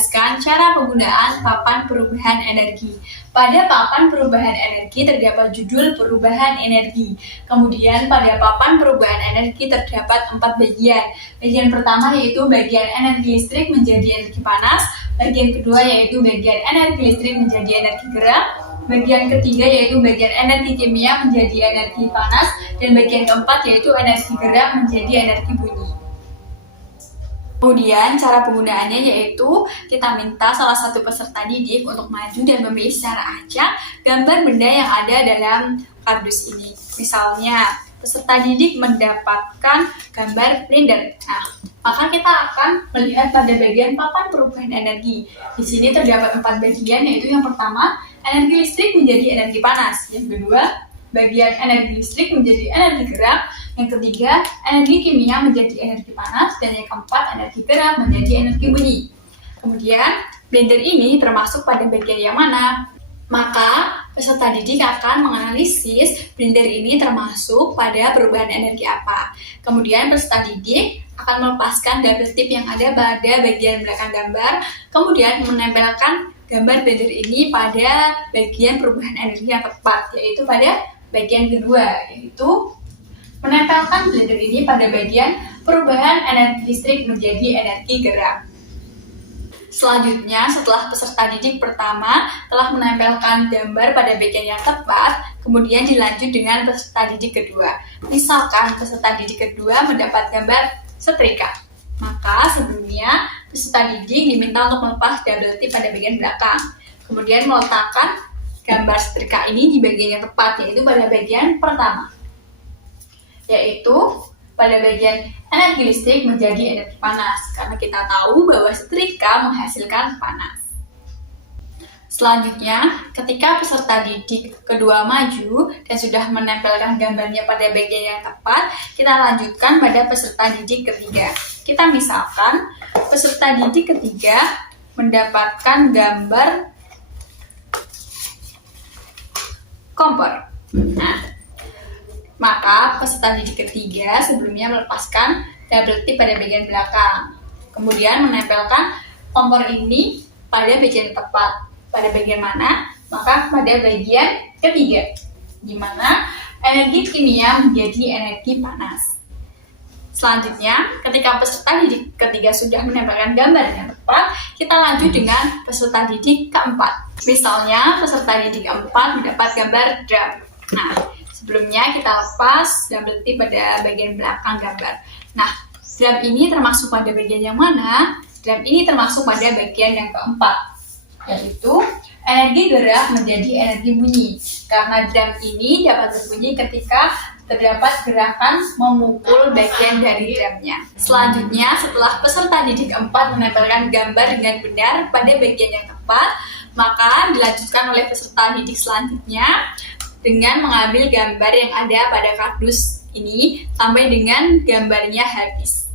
menjelaskan cara penggunaan papan perubahan energi. Pada papan perubahan energi terdapat judul perubahan energi. Kemudian pada papan perubahan energi terdapat 4 bagian. Bagian pertama yaitu bagian energi listrik menjadi energi panas. Bagian kedua yaitu bagian energi listrik menjadi energi gerak. Bagian ketiga yaitu bagian energi kimia menjadi energi panas. Dan bagian keempat yaitu energi gerak menjadi energi bunyi. Kemudian cara penggunaannya yaitu kita minta salah satu peserta didik untuk maju dan memilih secara acak gambar benda yang ada dalam kardus ini. Misalnya, peserta didik mendapatkan gambar blender. Nah, maka kita akan melihat pada bagian papan perubahan energi. Di sini terdapat 4 bagian, yaitu yang pertama, energi listrik menjadi energi panas. Yang kedua, bagian energi listrik menjadi energi gerak. Yang ketiga, energi kimia menjadi energi panas. Dan yang keempat, energi gerak menjadi energi bunyi. Kemudian, blender ini termasuk pada bagian yang mana? Maka, peserta didik akan menganalisis blender ini termasuk pada perubahan energi apa. Kemudian, peserta didik akan melepaskan double tip yang ada pada bagian belakang gambar. Kemudian, menempelkan gambar blender ini pada bagian perubahan energi yang tepat, yaitu pada bagian kedua, yaitu menempelkan blender ini pada bagian perubahan energi listrik menjadi energi gerak. Selanjutnya, setelah peserta didik pertama telah menempelkan gambar pada bagian yang tepat, kemudian dilanjut dengan peserta didik kedua. Misalkan peserta didik kedua mendapat gambar setrika, maka sebelumnya peserta didik diminta untuk melepas double tip pada bagian belakang, kemudian meletakkan gambar setrika ini di bagian yang tepat, yaitu pada bagian pertama, yaitu pada bagian energi listrik menjadi energi panas, karena kita tahu bahwa setrika menghasilkan panas. Selanjutnya, ketika peserta didik kedua maju dan sudah menempelkan gambarnya pada bagian yang tepat, kita lanjutkan pada peserta didik ketiga. Kita misalkan, peserta didik ketiga mendapatkan gambar kompor. Nah, maka peserta didik ketiga sebelumnya melepaskan double tip pada bagian belakang, kemudian menempelkan kompor ini pada bagian tepat. Pada bagian mana? Maka pada bagian ketiga, di mana energi kimia menjadi energi panas. Selanjutnya, ketika peserta didik ketiga sudah menempelkan gambar yang tepat, kita lanjut dengan peserta didik keempat. Misalnya, peserta didik keempat mendapat gambar drum. Nah, sebelumnya kita lepas double tip pada bagian belakang gambar. Nah, drum ini termasuk pada bagian yang mana? Drum ini termasuk pada bagian yang keempat, yaitu energi gerak menjadi energi bunyi. Karena drum ini dapat berbunyi ketika terdapat gerakan memukul bagian dari drumnya. Selanjutnya, setelah peserta didik keempat menempelkan gambar dengan benar pada bagian yang tepat, maka dilanjutkan oleh peserta didik selanjutnya dengan mengambil gambar yang ada pada kardus ini sampai dengan gambarnya habis.